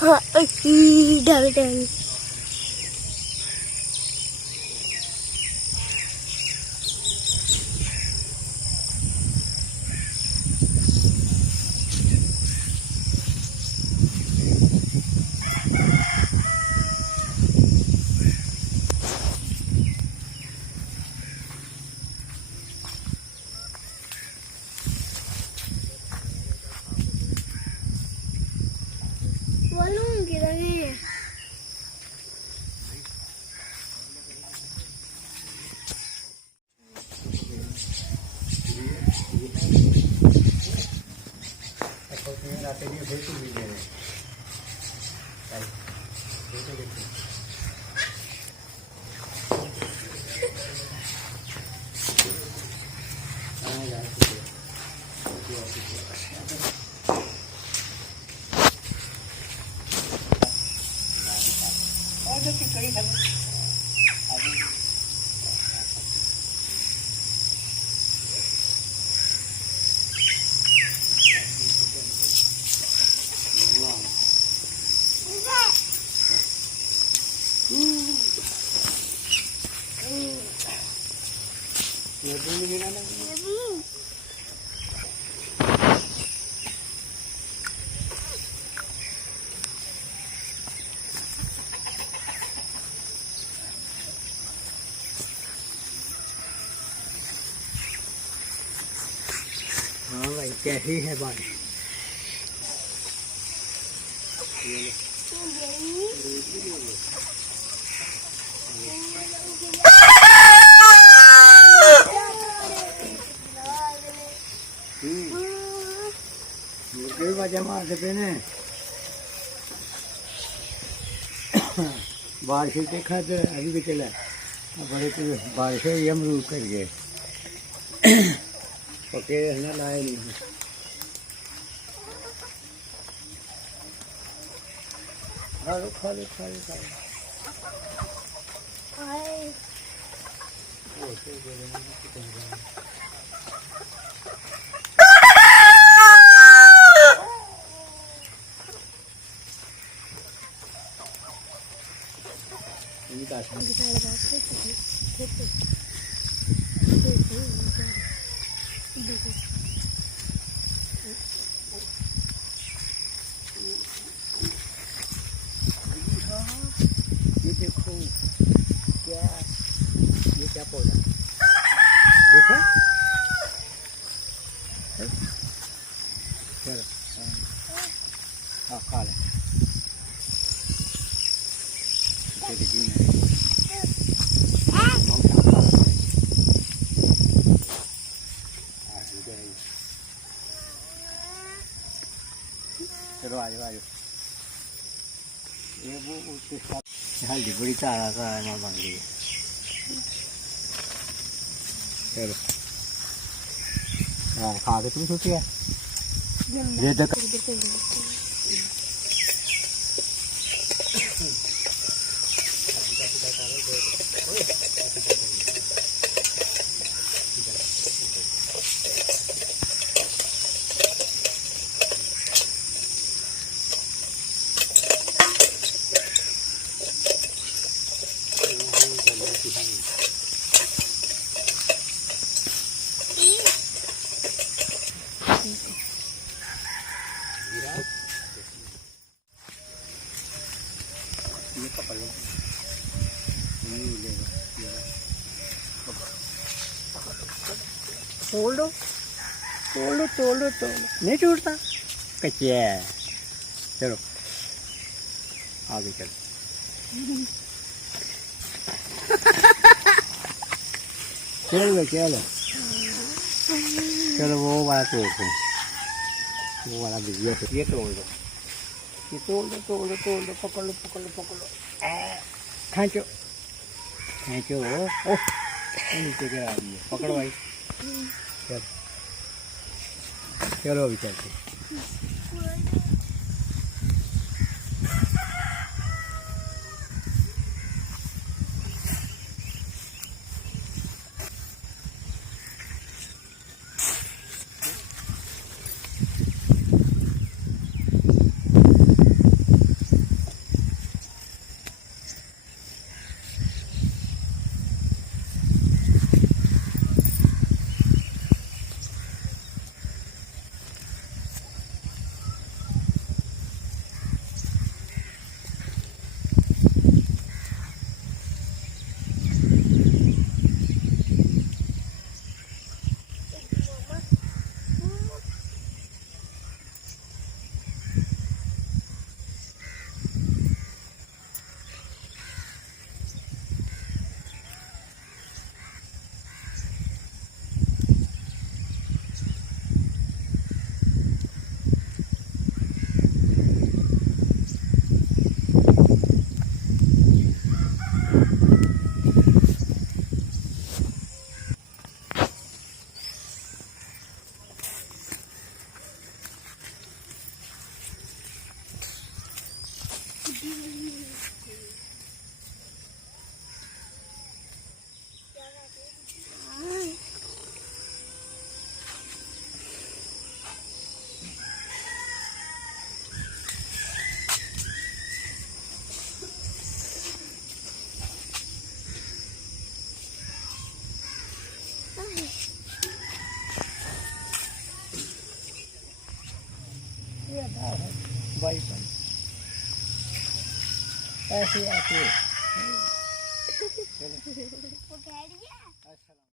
हाँ ढल ढल हाँ भाई कैसी है बारिश। मुर्गे वजह मारते पे ने बारिश देखा तो अभी भी चला बड़े तो बारिश हुई अमरूद कर गए पके रहने लाए नहीं खा लो खा लो खा लो खा लो ये देखो क्या ये क्या पौधा देखा चलो हाँ खा ले चलो आ जाओ ये वो उसके साथ हल्दी बड़ी तारा सा है मां बन गई चलो हाँ खा के तुम सोची है ये तक ये पकड़ लो तोड़ लो तोड़ लो तोड़ लो तोड़ लो नहीं टूटता कच्चे है चलो आगे चलो चलो चलो चलो वो वाला तोड़ दो वो वाला ये तोड़ दो ये तोड़ दो पकड़ लो खांचो खांचो ओह नीचे गिरा दिए पकड़ो भाई चलो चलो अभी चलते ये था भाई बन ऐसे ऐसे वो कह रही है। अच्छा